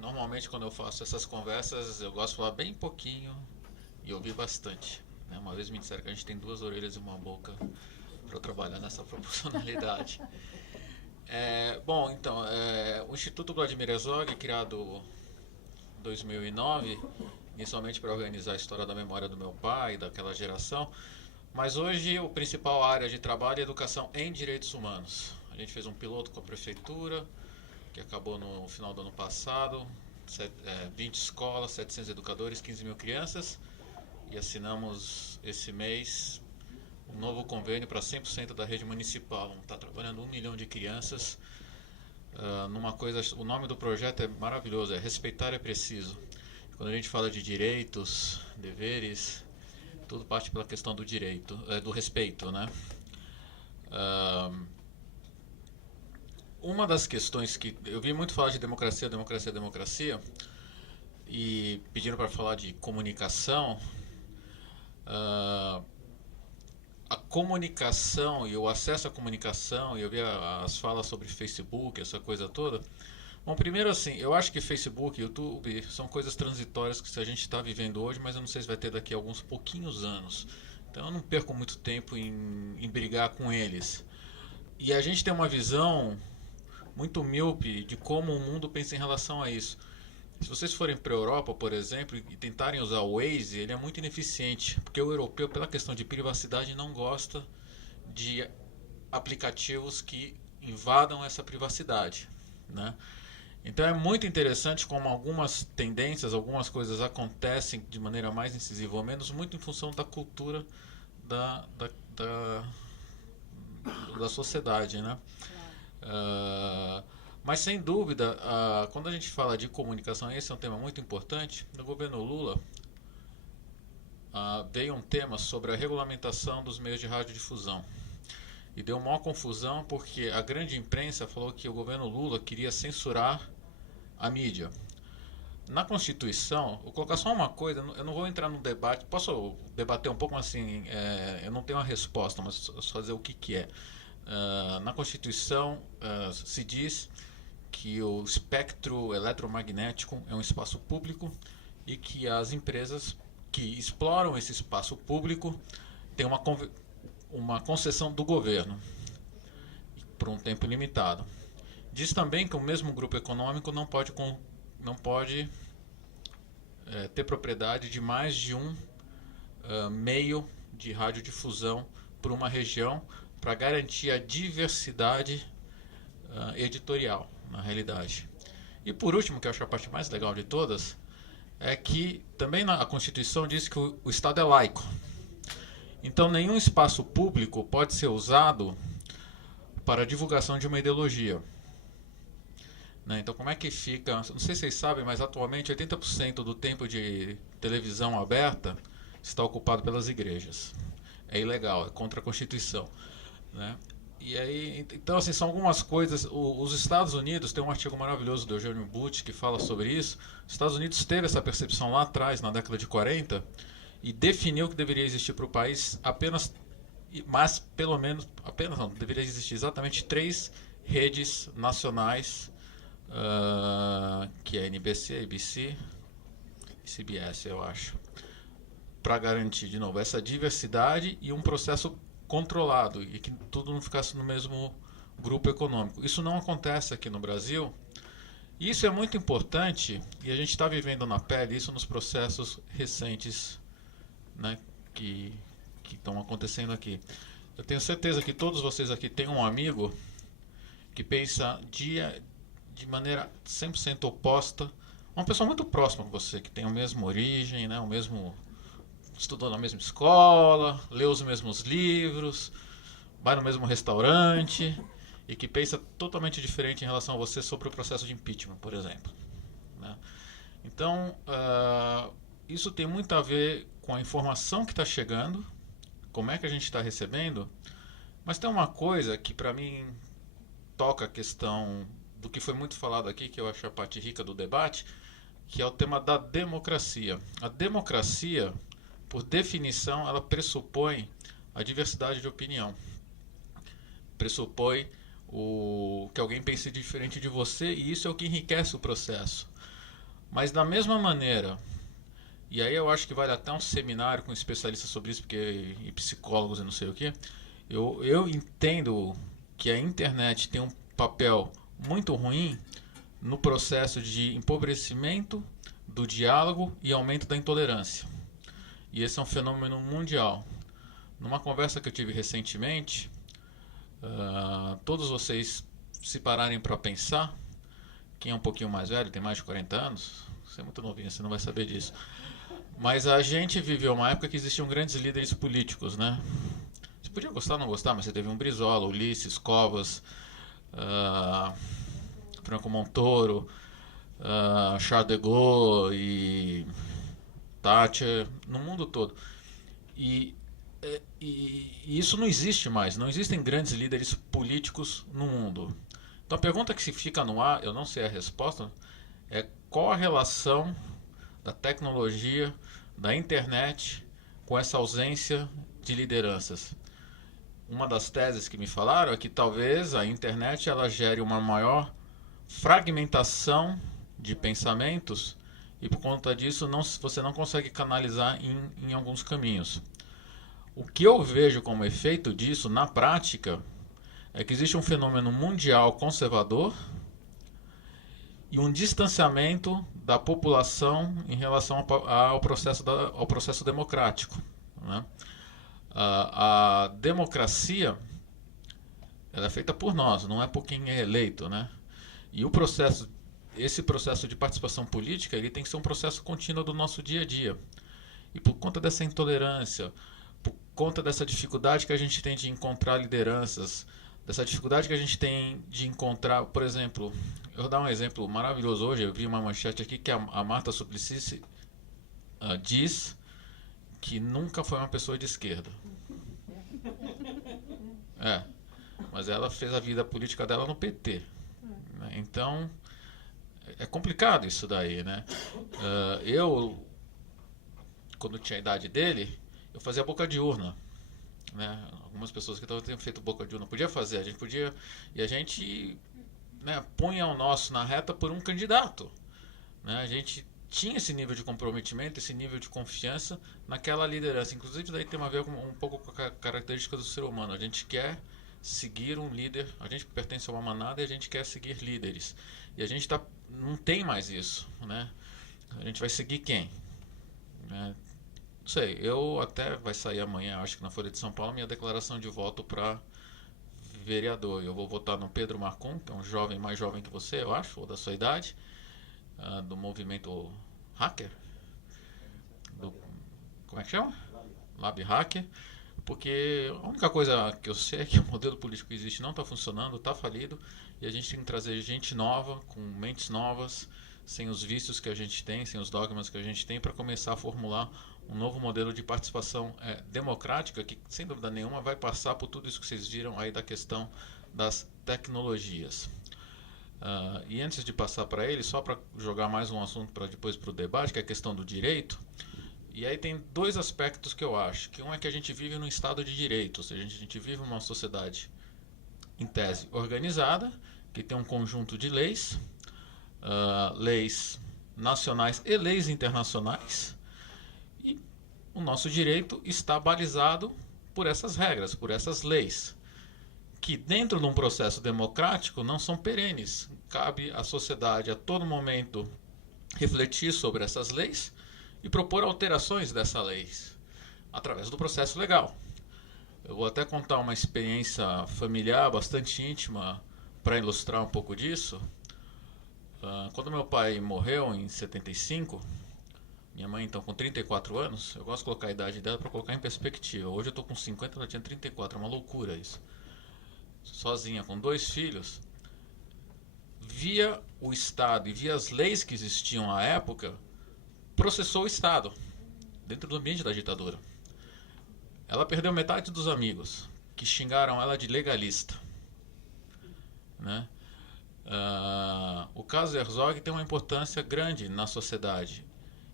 Normalmente, quando eu faço essas conversas, eu gosto de falar bem pouquinho e ouvir bastante. Né? Uma vez me disseram que a gente tem duas orelhas e uma boca para trabalhar nessa proporcionalidade. Bom, então, o Instituto Vladimir Herzog, criado em 2009, inicialmente para organizar a história da memória do meu pai, daquela geração, mas hoje o principal área de trabalho é educação em direitos humanos. A gente fez um piloto com a prefeitura, que acabou no final do ano passado, 20 escolas, 700 educadores, 15 mil crianças, e assinamos esse mês um novo convênio para 100% da rede municipal. Está trabalhando 1 milhão de crianças numa coisa. O nome do projeto é maravilhoso, é Respeitar é Preciso. Quando a gente fala de direitos, deveres, tudo parte pela questão do direito, do respeito, né? Uh, uma das questões que eu vi muito falar de democracia, democracia, democracia, e pediram para falar de comunicação. Uh, a comunicação e o acesso à comunicação, e eu vi as falas sobre Facebook, essa coisa toda. Bom, primeiro assim, eu acho que Facebook e YouTube são coisas transitórias que a gente está vivendo hoje, mas eu não sei se vai ter daqui a alguns pouquinhos anos. Então eu não perco muito tempo em brigar com eles. E a gente tem uma visão muito míope de como o mundo pensa em relação a isso. Se vocês forem para a Europa, por exemplo, e tentarem usar o Waze, ele é muito ineficiente, porque o europeu, pela questão de privacidade, não gosta de aplicativos que invadam essa privacidade, né? Então é muito interessante como algumas tendências, algumas coisas acontecem de maneira mais incisiva ou menos, muito em função da cultura da, da, da, da sociedade, né? Uh, mas sem dúvida, quando a gente fala de comunicação, esse é um tema muito importante. No governo Lula veio um tema sobre a regulamentação dos meios de radiodifusão. E deu maior confusão porque a grande imprensa falou que o governo Lula queria censurar a mídia. Na Constituição, vou colocar só uma coisa, eu não vou entrar no debate, posso debater um pouco assim, eu não tenho uma resposta, mas só dizer o que é. Na Constituição se diz que o espectro eletromagnético é um espaço público e que as empresas que exploram esse espaço público têm uma concessão do governo por um tempo limitado. Diz também que o mesmo grupo econômico não pode ter propriedade de mais de um meio de radiodifusão por uma região para garantir a diversidade editorial, na realidade. E por último, que eu acho a parte mais legal de todas, é que também a Constituição diz que o Estado é laico. Então nenhum espaço público pode ser usado para a divulgação de uma ideologia. Né? Então como é que fica? Não sei se vocês sabem, mas atualmente 80% do tempo de televisão aberta está ocupado pelas igrejas. É ilegal, é contra a Constituição. Né? E aí, então assim, são algumas coisas. Os Estados Unidos tem um artigo maravilhoso do Eugênio Bush que fala sobre isso. Os Estados Unidos teve essa percepção lá atrás, na década de 40, e definiu que deveria existir para o país apenas, mas pelo menos, apenas não, deveria existir exatamente 3 redes nacionais, que é NBC, ABC e CBS, eu acho, para garantir, de novo, essa diversidade e um processo controlado e que tudo não ficasse no mesmo grupo econômico. Isso não acontece aqui no Brasil. E isso é muito importante e a gente está vivendo na pele isso nos processos recentes, né, que estão acontecendo aqui. Eu tenho certeza que todos vocês aqui têm um amigo que pensa de maneira 100% oposta, uma pessoa muito próxima com você, que tem a mesma origem, né, o mesmo estudou na mesma escola, leu os mesmos livros, vai no mesmo restaurante e que pensa totalmente diferente em relação a você sobre o processo de impeachment, por exemplo. Né? Então, isso tem muito a ver com a informação que está chegando, como é que a gente está recebendo, mas tem uma coisa que para mim toca a questão do que foi muito falado aqui, que eu acho a parte rica do debate, que é o tema da democracia. A democracia, por definição, ela pressupõe a diversidade de opinião. Pressupõe que alguém pense diferente de você, e isso é o que enriquece o processo. Mas da mesma maneira, e aí eu acho que vale até um seminário com especialistas sobre isso, porque, e psicólogos e não sei o que, eu entendo que a internet tem um papel muito ruim no processo de empobrecimento do diálogo e aumento da intolerância. E esse é um fenômeno mundial. Numa conversa que eu tive recentemente, todos vocês se pararem para pensar, quem é um pouquinho mais velho, tem mais de 40 anos, você é muito novinho, você não vai saber disso. Mas a gente viveu uma época que existiam grandes líderes políticos, né? Você podia gostar ou não gostar, mas você teve um Brizola, Ulisses, Covas, Franco Montoro, Charles de Gaulle e Thatcher, no mundo todo. E isso não existe mais, não existem grandes líderes políticos no mundo. Então a pergunta que se fica no ar, eu não sei a resposta, é qual a relação da tecnologia, da internet, com essa ausência de lideranças. Uma das teses que me falaram é que talvez a internet ela gere uma maior fragmentação de pensamentos e por conta disso você não consegue canalizar em alguns caminhos. O que eu vejo como efeito disso na prática é que existe um fenômeno mundial conservador e um distanciamento da população em relação ao processo democrático, né? A democracia ela é feita por nós, não é por quem é eleito, né? E esse processo de participação política ele tem que ser um processo contínuo do nosso dia a dia. E por conta dessa intolerância, por conta dessa dificuldade que a gente tem de encontrar lideranças, dessa dificuldade que a gente tem de encontrar, por exemplo, eu vou dar um exemplo maravilhoso hoje, eu vi uma manchete aqui que a Marta Suplicy diz que nunca foi uma pessoa de esquerda. Mas ela fez a vida política dela no PT. Né? Então, é complicado isso daí, né? Eu, quando tinha a idade dele, eu fazia boca de urna. Né? Algumas pessoas que tinham feito boca de urna podia fazer, a gente né, punha o nosso na reta por um candidato. Né? A gente tinha esse nível de comprometimento, esse nível de confiança naquela liderança. Inclusive, daí tem a ver com, um pouco com a característica do ser humano. A gente quer seguir um líder, a gente pertence a uma manada e a gente quer seguir líderes. E a gente não tem mais isso. Né? A gente vai seguir quem? Né? Não sei, eu até vai sair amanhã, acho que na Folha de São Paulo, minha declaração de voto para vereador. Eu vou votar no Pedro Marcon, que é um jovem mais jovem que você, eu acho, ou da sua idade, do movimento hacker, como é que chama? Lab Hacker, porque a única coisa que eu sei é que o modelo político que existe não está funcionando, está falido, e a gente tem que trazer gente nova, com mentes novas, sem os vícios que a gente tem, sem os dogmas que a gente tem, para começar a formular um novo modelo de participação democrática que, sem dúvida nenhuma, vai passar por tudo isso que vocês viram aí da questão das tecnologias. E antes de passar para ele, só para jogar mais um assunto para depois para o debate, que é a questão do direito. E aí tem dois aspectos que eu acho. Que um é que a gente vive num estado de direito, ou seja, a gente vive uma sociedade, em tese, organizada, que tem um conjunto de leis, leis nacionais e leis internacionais, e o nosso direito está balizado por essas regras, por essas leis, que dentro de um processo democrático não são perenes. Cabe à sociedade a todo momento refletir sobre essas leis e propor alterações dessas leis através do processo legal. Eu vou até contar uma experiência familiar bastante íntima para ilustrar um pouco disso. Quando meu pai morreu em 75, minha mãe então com 34 anos, eu gosto de colocar a idade dela para colocar em perspectiva. Hoje eu estou com 50, ela tinha 34, é uma loucura isso. Sozinha, com 2 filhos, via o Estado e via as leis que existiam à época, processou o Estado, dentro do ambiente da ditadura. Ela perdeu metade dos amigos, que xingaram ela de legalista. Né? O caso Herzog tem uma importância grande na sociedade.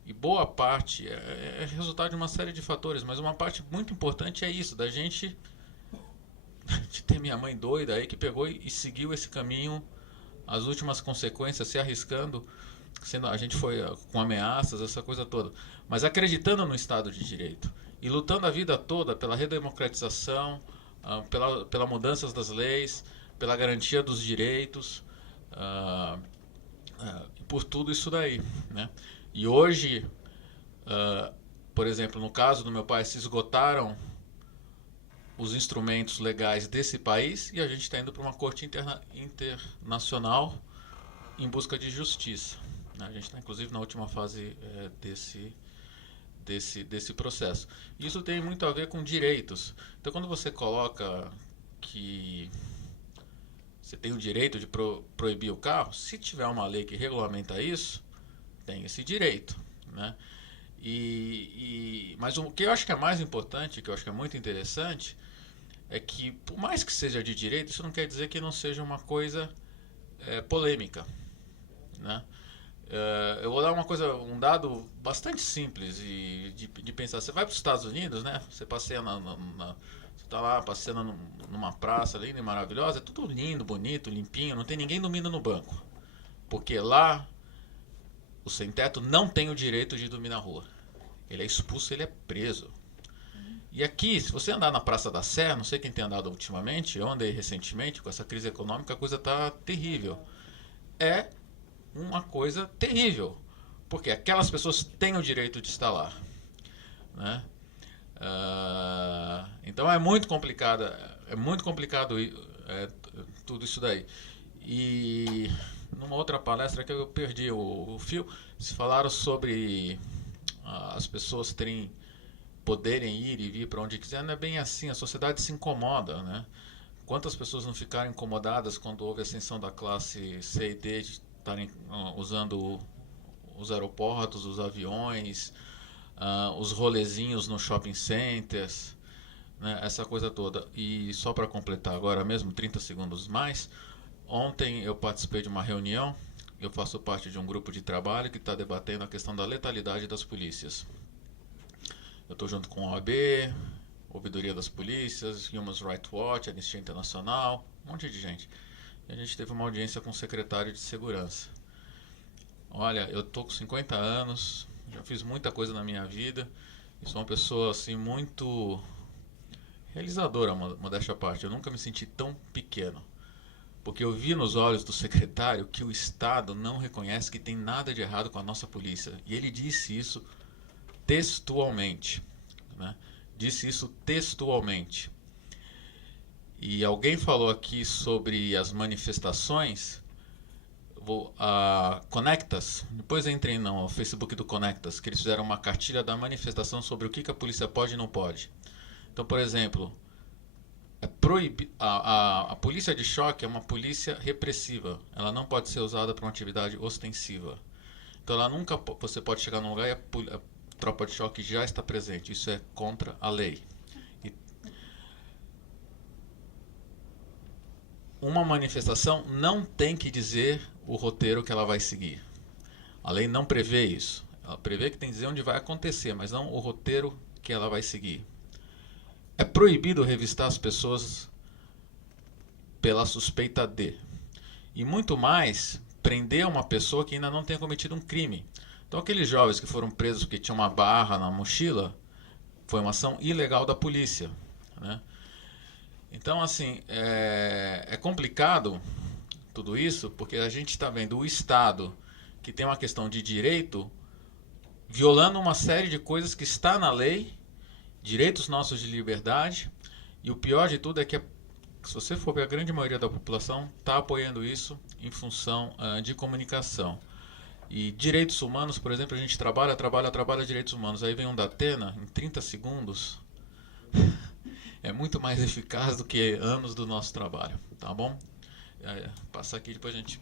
E boa parte é resultado de uma série de fatores, mas uma parte muito importante é isso, da gente de ter minha mãe doida aí que pegou e seguiu esse caminho, as últimas consequências, se arriscando a gente foi com ameaças, essa coisa toda, mas acreditando no Estado de Direito e lutando a vida toda pela redemocratização, pela mudança das leis, pela garantia dos direitos, por tudo isso daí, né? E hoje, por exemplo, no caso do meu pai, se esgotaram os instrumentos legais desse país e a gente está indo para uma corte internacional em busca de justiça. A gente está, inclusive, na última fase desse processo. Isso tem muito a ver com direitos. Então, quando você coloca que você tem o direito de proibir o carro, se tiver uma lei que regulamenta isso, tem esse direito, né? Mas o que eu acho que é mais importante, que eu acho que é muito interessante, é que, por mais que seja de direito, isso não quer dizer que não seja uma coisa polêmica, né? Eu vou dar um dado bastante simples de pensar. Você vai para os Estados Unidos, né? Você passeia você está lá passeando numa praça linda e maravilhosa, é tudo lindo, bonito, limpinho, não tem ninguém dormindo no banco, porque lá o sem-teto não tem o direito de dormir na rua. Ele é expulso, ele é preso. E aqui, se você andar na Praça da Sé, não sei quem tem andado ultimamente, eu andei recentemente, com essa crise econômica, a coisa está terrível. É uma coisa terrível, porque aquelas pessoas têm o direito de estar lá, né? Então é muito complicado tudo isso daí. E numa outra palestra que eu perdi o fio, se falaram sobre as pessoas poderem ir e vir para onde quiser. Não é bem assim, a sociedade se incomoda, né? Quantas pessoas não ficaram incomodadas quando houve a ascensão da classe C e D, de estarem usando os aeroportos, os aviões, os rolezinhos nos shopping centers, né? Essa coisa toda. E só para completar agora mesmo, 30 segundos mais, ontem eu participei de uma reunião, eu faço parte de um grupo de trabalho que está debatendo a questão da letalidade das polícias. Eu estou junto com a OAB, Ouvidoria das Polícias, Human Rights Watch, Anistia Internacional, um monte de gente. E a gente teve uma audiência com o secretário de Segurança. Olha, eu estou com 50 anos, já fiz muita coisa na minha vida, e sou uma pessoa assim muito realizadora, modéstia à parte. Eu nunca me senti tão pequeno, porque eu vi nos olhos do secretário que o Estado não reconhece que tem nada de errado com a nossa polícia. E ele disse isso textualmente, né? Disse isso textualmente. E alguém falou aqui sobre as manifestações. A Conectas, depois entrem no Facebook do Conectas, que eles fizeram uma cartilha da manifestação sobre o que a polícia pode e não pode. Então, por exemplo, a polícia de choque é uma polícia repressiva. Ela não pode ser usada para uma atividade ostensiva. Então, você pode chegar num lugar e a tropa de choque já está presente. Isso é contra a lei. Uma manifestação não tem que dizer o roteiro que ela vai seguir. A lei não prevê isso. Ela prevê que tem que dizer onde vai acontecer, mas não o roteiro que ela vai seguir. É proibido revistar as pessoas pela suspeita de. E muito mais, prender uma pessoa que ainda não tenha cometido um crime. Então, aqueles jovens que foram presos porque tinham uma barra na mochila, foi uma ação ilegal da polícia, né? Então, assim, é complicado tudo isso, porque a gente está vendo o Estado, que tem uma questão de direito, violando uma série de coisas que está na lei, direitos nossos de liberdade, e o pior de tudo é que, se você for ver, a grande maioria da população está apoiando isso em função de comunicação. E direitos humanos, por exemplo, a gente trabalha direitos humanos, aí vem um da Atena, em 30 segundos... é muito mais eficaz do que anos do nosso trabalho, tá bom? Passar aqui, depois a gente